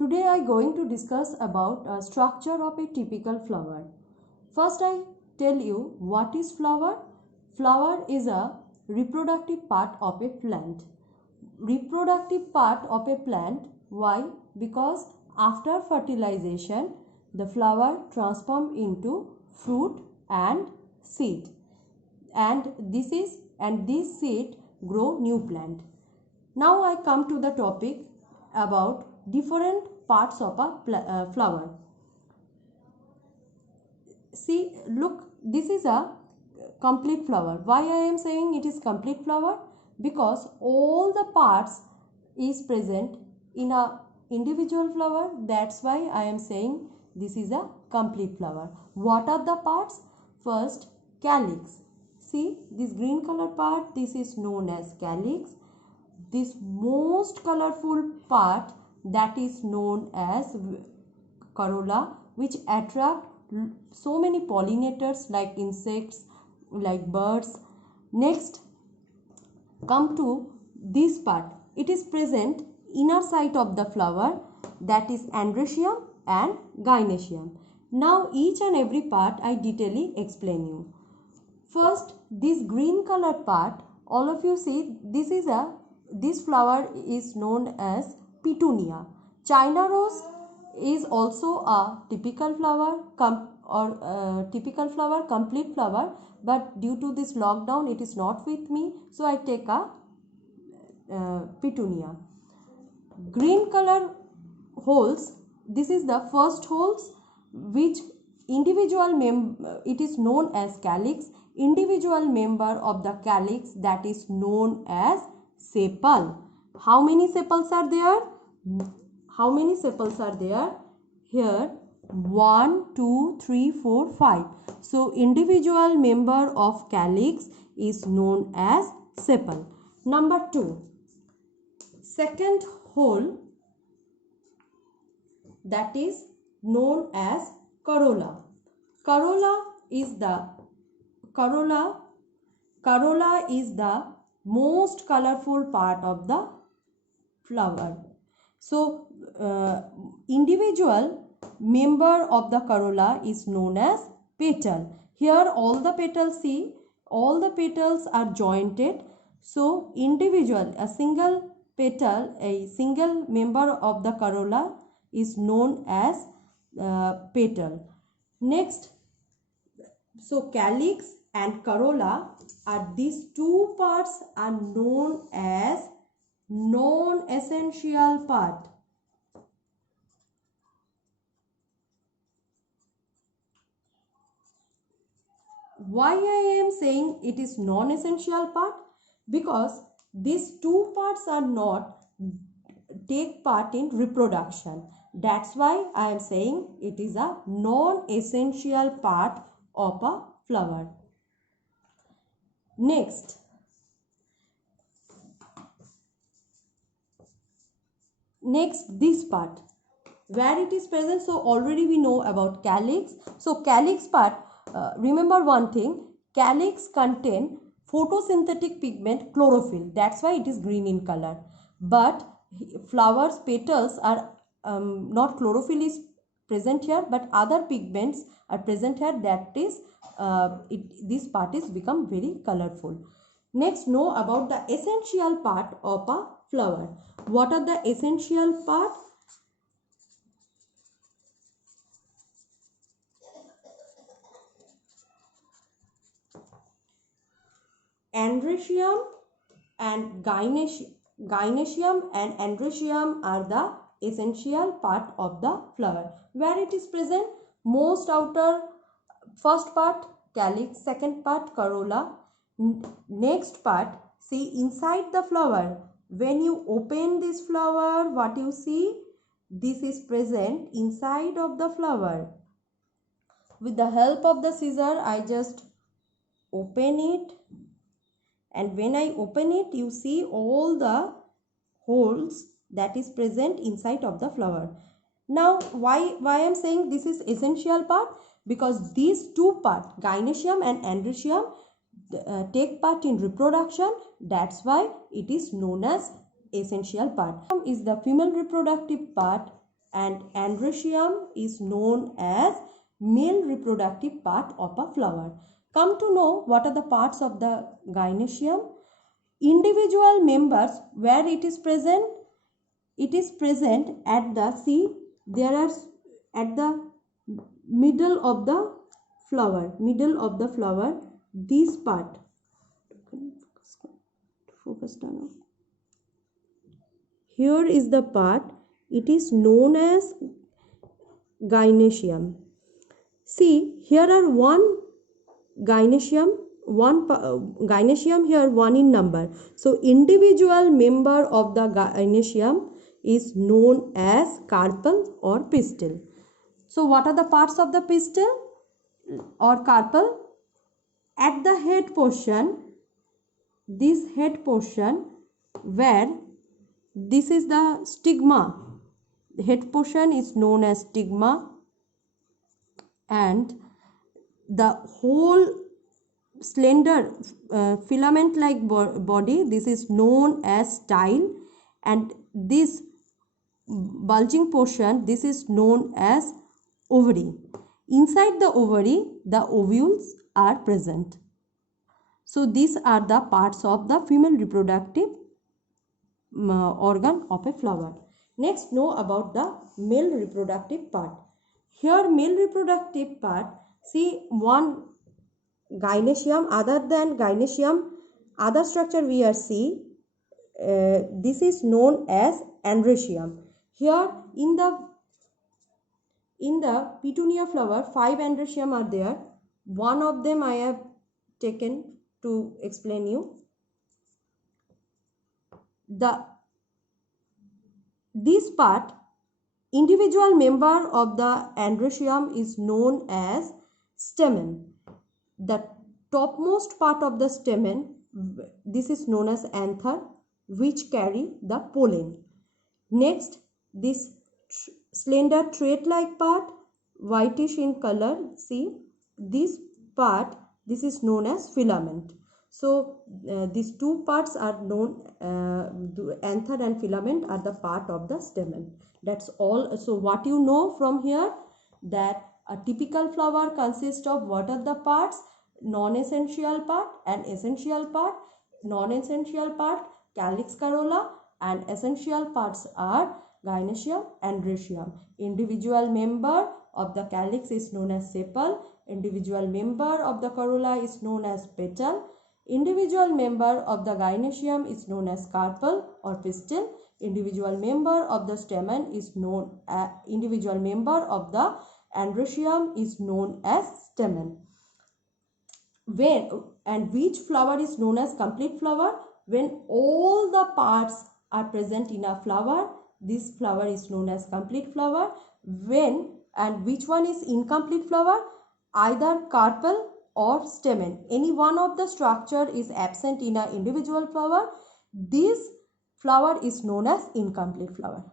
Today I going to discuss about structure of a typical flower. First I tell you what is flower. Flower is a reproductive part of a plant. Reproductive part of a plant. Why? Because after fertilization the flower transform into fruit and seed, and this seed grow new plant. Now I come to the topic about different parts of a flower. See, look, this is a complete flower. Why I am saying it is complete flower? Because all the parts is present in a individual flower. That's why I am saying this is a complete flower. What are the parts? First, calyx. See, this green color part, this is known as calyx. This most colorful part, that is known as corolla, which attract so many pollinators like insects, like birds. Next, come to this part. It is present inner side of the flower, that is androecium and gynoecium. Now each and every part I detailedly explain you. First, this green color part, all of you see, this flower is known as petunia. China rose is also a typical flower, complete flower, but due to this lockdown it is not with me, so I take a petunia. Green color holes, this is the first holes, which it is known as calyx. Individual member of the calyx, that is known as sepal. How many sepals are there? How many sepals are there? Here 1, 2, 3, 4, 5. So individual member of calyx is known as sepal. Number 2. Second hole, that is known as corolla. Corolla is the most colorful part of the flower. So individual member of the corolla is known as petal. Here all the petals, see, all the petals are jointed. So individual, a single petal, a single member of the corolla is known as petal. Next, so calyx and corolla are these two parts are known as non-essential part. Why I am saying it is non-essential part? Because these two parts are not take part in reproduction. That's why I am saying it is a non-essential part of a flower. Next, this part where it is present. So already we know about calyx. So calyx part, remember one thing, calyx contain photosynthetic pigment chlorophyll. That's why it is green in color. But flowers petals are not chlorophyll is present here, but other pigments are present here. That is this part is become very colorful. Next, know about the essential part of a flower. What are the essential part? Androecium and gynoecium and androecium are the essential part of the flower. Where it is present? Most outer, first part calyx, second part corolla. Next part, see inside the flower. When you open this flower, what you see? This is present inside of the flower. With the help of the scissor, I just open it. And when I open it, you see all the holes that is present inside of the flower. Now, why I am saying this is essential part? Because these two parts, gynoecium and androecium, take part in reproduction. That's why it is known as essential part. Is the female reproductive part. and androecium is known as male reproductive part of a flower. Come to know what are the parts of the gynoecium. Individual members, where it is present? It is present at the, see, there are at the middle of the flower, this part. Focus down. Here is the part, it is known as gynoecium. See, here are one gynoecium, gynoecium here, one in number. So individual member of the gynoecium is known as carpel or pistil. So what are the parts of the pistil or carpel? At the head portion, this head portion, where this is the stigma, the head portion is known as stigma, and the whole slender filament like body, this is known as style, and this bulging portion, this is known as ovary. Inside the ovary, the ovules are present. So these are the parts of the female reproductive organ of a flower. Next, know about the male reproductive part. Here male reproductive part, see, one gynoecium, other than gynoecium, other structure we are see, this is known as androecium. Here in the petunia flower, 5 androecium are there. One of them I have taken to explain you. This part, individual member of the androecium is known as stamen. The topmost part of the stamen, this is known as anther, which carry the pollen. Next, this slender thread-like part, whitish in color, see, this part, this is known as filament. So these two parts are known, anther and filament are the part of the stamen. That's all. So what you know from here, that a typical flower consists of what are the parts? Non-essential part and essential part. Non-essential part, calyx, corolla, and essential parts are gynoecium, androecium. Individual member of the calyx is known as sepal. Individual member of the corolla is known as petal. Individual member of the gynoecium is known as carpel or pistil. Individual member of the stamen is known as, individual member of the androecium is known as stamen. When and which flower is known as complete flower? When all the parts are present in a flower, this flower is known as complete flower. When and which one is incomplete flower? Either carpel or stamen. Any one of the structure is absent in an individual flower. This flower is known as incomplete flower.